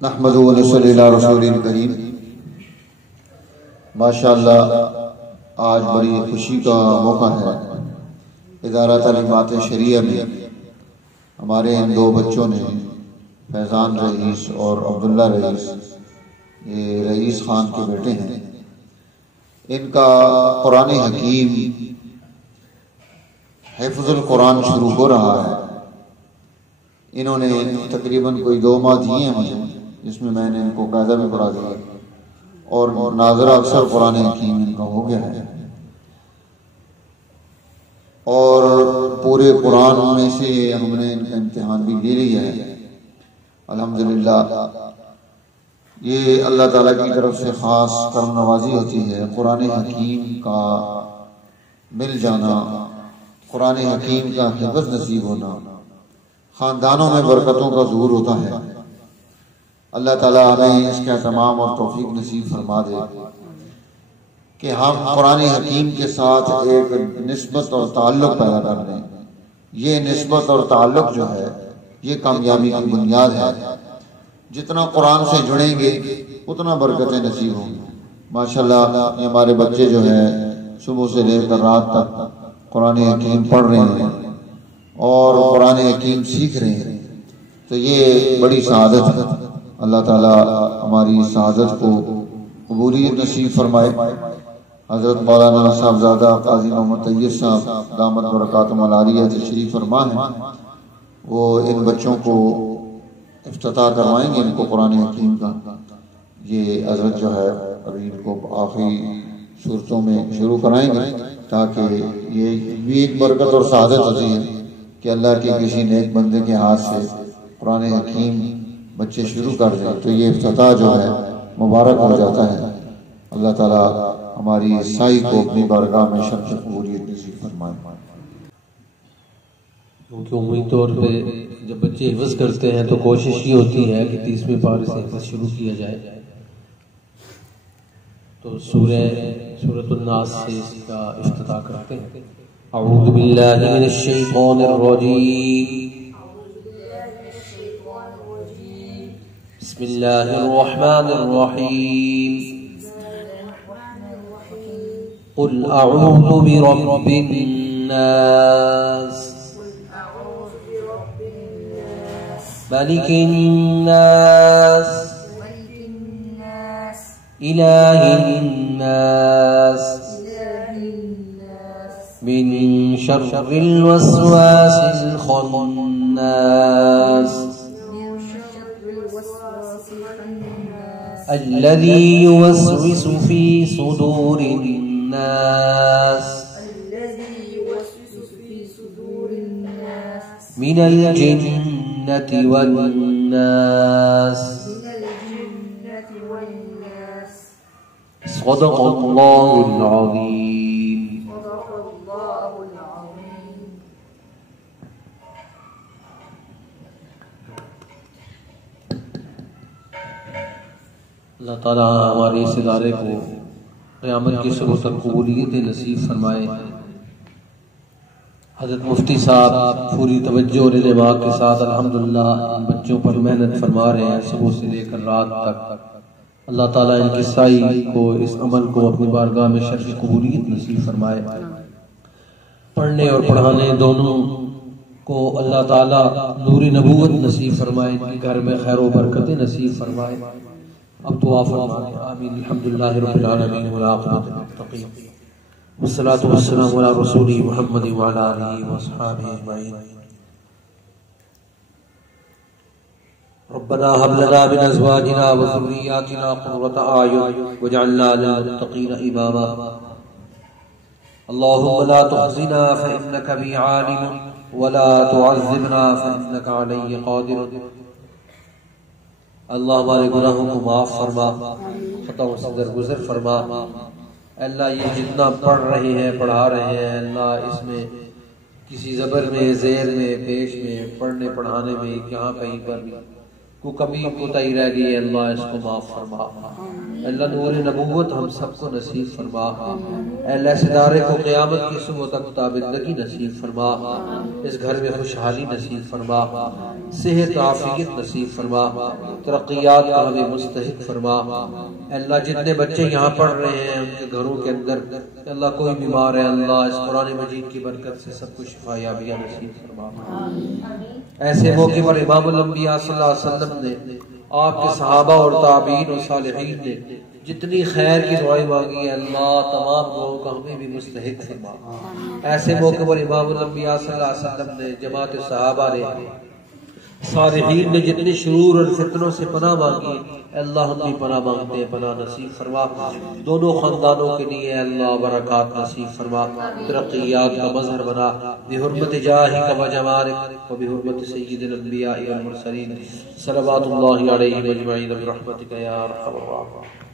نحمدہ و نصلی علی رسول کریم۔ ماشاءاللہ آج بڑی خوشی کا موقع ہے۔ ادارہ تعلیمات شریعہ میں ہمارے ان دو بچوں نے، فیضان رئیس اور عبداللہ رئیس، یہ رئیس خان کے بیٹے ہیں، ان کا قرآن حکیم حفظ القرآن شروع ہو رہا ہے۔ انہوں نے تقریباً کوئی 2 ماہ دیے ہیں مجھے، جس میں میں نے ان کو قاعدہ بھی پڑھا دیا اور ناظرہ اکثر قرآن حکیم ان کا ہو گیا ہے، اور پورے قرآن میں سے ہم نے ان کا امتحان بھی لے لیا ہے الحمدللہ۔ یہ اللہ تعالیٰ کی طرف سے خاص کرم نوازی ہوتی ہے، قرآن حکیم کا مل جانا، قرآن حکیم کا حفظ نصیب ہونا، خاندانوں میں برکتوں کا ظہور ہوتا ہے۔ اللہ تعالیٰ ہمیں اس کا تمام اور توفیق نصیب فرما دے کہ ہم قرآن حکیم کے ساتھ ایک نسبت اور تعلق پیدا کر لیں۔ یہ نسبت اور تعلق جو ہے یہ کامیابی کی بنیاد ہے۔ جتنا قرآن سے جڑیں گے اتنا برکتیں نصیب ہوں گی۔ ماشاءاللہ یہ ہمارے بچے جو ہیں صبح سے لے کر رات تک قرآن حکیم پڑھ رہے ہیں اور قرآن حکیم سیکھ رہے ہیں، تو یہ بڑی سعادت ہے۔ اللہ تعالیٰ ہماری سعادت کو قبولیت نصیب فرمائے۔ حضرت مولانا صاحبزادہ قاضی محمد طیب صاحب دامت برکاتہم العالیہ تشریف فرما ہیں، وہ ان بچوں کو افتتاح کروائیں گے ان کو قرآن حکیم کا۔ یہ حضرت جو ہے ابھی ان کو آخری صورتوں میں شروع کرائیں گے، تاکہ یہ بھی ایک برکت اور سعادت ہوتی ہے کہ اللہ کے کسی نیک بندے کے ہاتھ سے قرآن حکیم بچے شروع کر دیں تو یہ افتتاح جو ہے مبارک ہو جاتا ہے۔ اللہ تعالیٰ ہماری سائی کو اپنی بارگاہ میں شرف قبولیت نصیب فرمائے۔ کیونکہ عمومی طور پہ جب بچے حفظ کرتے ہیں تو کوشش یہ ہوتی ہے کہ 30ویں پارے سے حفظ شروع کیا جائے، تو سورۃ الناس سے اس کا افتتاح کرتے ہیں۔ اعوذ باللہ من الشیطان الرجیم، بسم اللہ الرحمن الرحیم، قل اعوذ برب الناس ملک الناس الہ الناس من شر الوسواس الخناس الذي يوسوس في صدور الناس من الجنة والناس۔ صدق اللہ العظیم۔ اللہ تعالیٰ ہمارے اس ادارے کو قیامت کی صبح تک قبولیت نصیب فرمائے۔ حضرت مفتی صاحب پوری توجہ اور انضباط کے ساتھ الحمدللہ ان بچوں پر محنت فرما رہے ہیں صبح سے لے کر رات تک۔ اللہ تعالیٰ ان کی سائی کو، اس عمل کو اپنی بارگاہ میں شرف قبولیت نصیب فرمائے۔ پڑھنے اور پڑھانے دونوں کو اللہ تعالیٰ نور نبوت نصیب فرمائے، ان کے گھر میں خیر و برکت نصیب فرمائے۔ اب دعا فرمائیں۔ آمین۔ الحمدللہ رب العالمین والعاقبۃ للمتقین، والصلاۃ والسلام علی رسول محمد وعلی آلہ وصحبہ اجمعین۔ ربنا هب لنا من ازواجنا وذرياتنا قرة اعين واجعلنا للمتقين اماما۔ اللهم لا تخزنا فانك بي عالم ولا تعذبنا فانك علي قادر۔ اللہ ہمارے گناہوں کو معاف فرما، خطاؤں سے درگزر فرما۔ اللہ یہ جتنا پڑھ رہے ہیں، پڑھا رہے ہیں، اللہ اس میں کسی زبر میں، زیر میں، پیش میں، پڑھنے پڑھانے میں، یہاں کہیں پر بھی کوئی کمی کوتاہی رہ گئی ہے، اللہ اس کو معاف فرما۔ اللہ نور نبوت ہم سب کو نصیب فرما، اللہ اس ادارے کو قیامت کی صبح تک تابندگی نصیب فرما، اس گھر میں خوشحالی نصیب فرما، صحت عافیت نصیب فرما، ترقیات کا ہمیں مستحق فرما۔ اللہ جتنے بچے یہاں پڑھ رہے ہیں ان کے گھروں کے اندر اللہ کوئی بیمار ہے، اللہ اس قرآن مجید کی برکت سے سب کو شفا یابیاں نصیب فرما۔ ایسے موقع پر امام الانبیاء صلی اللہ علیہ وسلم نے، آپ کے صحابہ اور تابعین اور صالحین نے جتنی خیر کی دعائیں مانگی ہیں اللہ تمام دعاؤں کا ہمیں بھی مستحق فرما۔ ایسے موقع پر امام الانبیاء صلی اللہ علیہ وسلم نے، جماعت صحابہ نے، صالحین نے جتنی شرور اور فتنوں سے پناہ مانگی اللہ ہم بھی پناہ مانگتے ہیں، پناہ نصیب فرما۔ دونوں خاندانوں کے لیے اللہ برکات نصیب فرما، ترقیات کا مظہر بنا، بحرمت جاہک و جمالک و بحرمت سید الانبیاء والمرسلین صلوات اللہ علیہ اجمعین برحمتک یا ارحم الراحمین۔